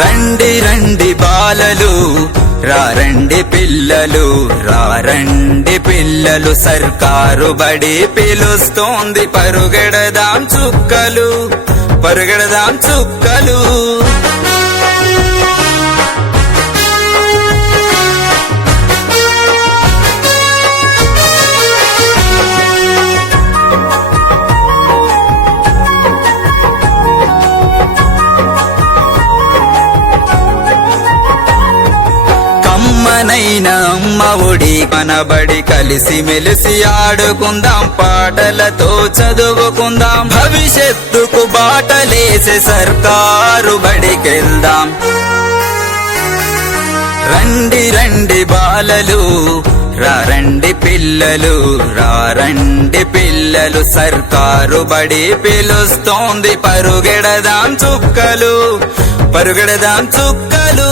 రండి రండి బాలలు, రండి పిల్లలు, రండి పిల్లలు, సర్కారు బడి పిలుస్తోంది. పరుగెడదాం చుక్కలు, పరుగెడదాం చుక్కలు. కమ్మనైన అమ్మ ఒడి మనబడి, కలిసి మెలిసి ఆడుకుందాం, పాటలతో చదువుకుందాం, భవిష్యత్తుకు బాటలేసే సర్కారు బడికెళ్దాం. రండి రండి బాలలు, రండి పిల్లలు, రండి పిల్లలు, సర్కారు బడి పిలుస్తోంది. పరుగెడదాం చుక్కలు, పరుగెడదాం చుక్కలు.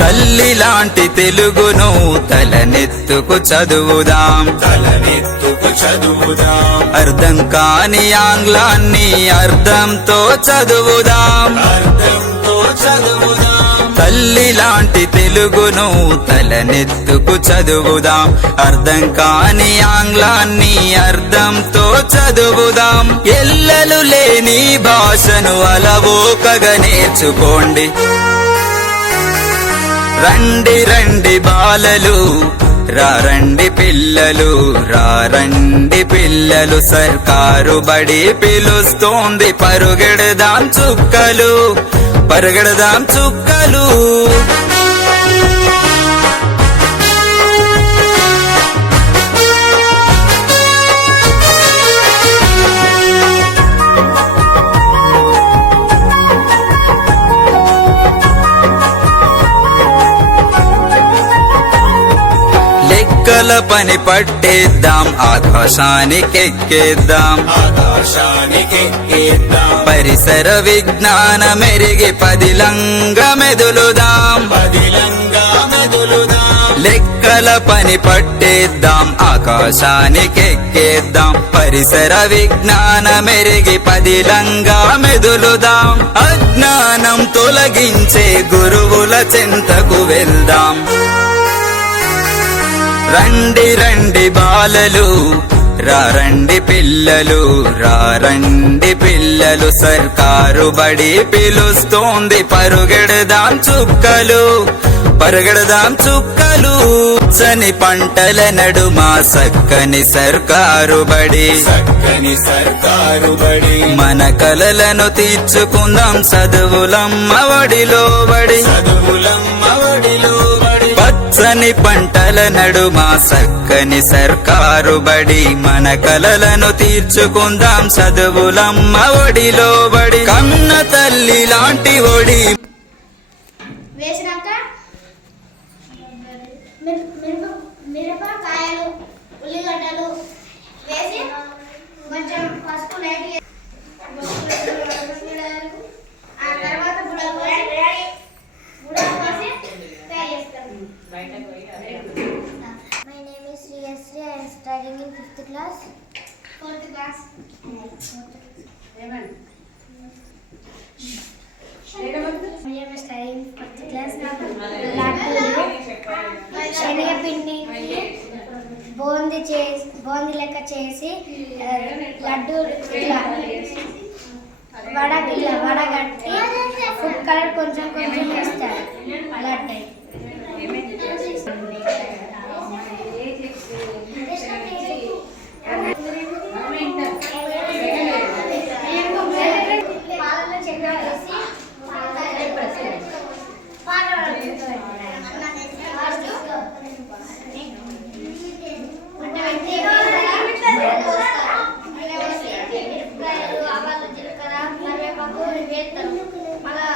తల్లిలాంటి తెలుగును తలనెత్తుకు చదువుదాం, తలనెత్తుకు చదువుదాం. అర్థం కాని ఆంగ్లాన్ని అర్థంతో చదువుదాం, అర్థంతో చదువుదాం. తల్లిలాంటి తెలుగును తలనెత్తుకు చదువుదాం, అర్థం కాని ఆంగ్లాన్ని అర్థంతో చదువుదాం. ఎల్లలు లేని భాషను అలవోకగా నేర్చుకోండి. రండి రండి బాలలు, రండి పిల్లలు, రండి పిల్లలు, సర్కారు బడి పిలుస్తోంది. పరుగెడదాం చుక్కలు, పరుగెడదాం చుక్కలు. లెక్కల పని పట్టేద్దాం, ఆకాశానికి ఎక్కేద్దాం, ఆకాశానికి ఎక్కేద్దాం. పరిసర విజ్ఞానం ఎరిగి పదిలంగా మెదులుదాం, పదిలంగా మెదులుదాం. లెక్కల పని పట్టేద్దాం, ఆకాశానికి ఎక్కేద్దాం, పరిసర విజ్ఞానం ఎరిగి పదిలంగా మెదులుదాం. అజ్ఞానం తొలగించే గురువుల చెంతకు వెళ్దాం. రండి రండి బాలలు, రండి పిల్లలు, రండి పిల్లలు, సర్కారు బడి పిలుస్తోంది. పరుగెడదాం చుక్కలు, పరుగెడదాం చుక్కలు. చని పంటల నడుమ సక్కని సర్కారు బడి, సక్కని సర్కారు బడి. మన కలలను తీర్చుకుందాం, చదువులమ్మ ఒడిలో బడి, చదువులమ్మ ఒడిలో బడి. పచ్చని పంటల నడుమ సక్కని సర్కారు బడి, మన కలలను తీర్చుకుందాం, చదువులమ్మ ఒడిలో బడి. కన్న తల్లి లాంటి ఒడి వేసినాక మిరపకాయలు, ఉల్లిగడ్డలు వేసి కొంచెం పసుపు లైట్, ఆ తర్వాత బుడలు పోసి తయారు చేస్తాం. My name is Sriyasri. I am studying in 5th class. 4th class. I am studying 4th class. శనగపిండి బోంది లెక్క చేసి లడ్డు వడగట్టి ఫుడ్ కలర్ కొంచెం కొంచెం వేస్తారు లడ్డు. పాలలో చక్కెర వేసి ఆవాలు, జీలకర్ర, కరివేపాకు వేస్తారు. మళ్ళా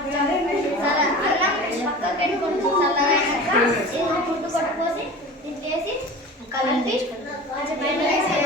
అన్నం పక్కకి పెట్టుకుంటాం. చల్లగా కలిపి కొంచెం మైనస్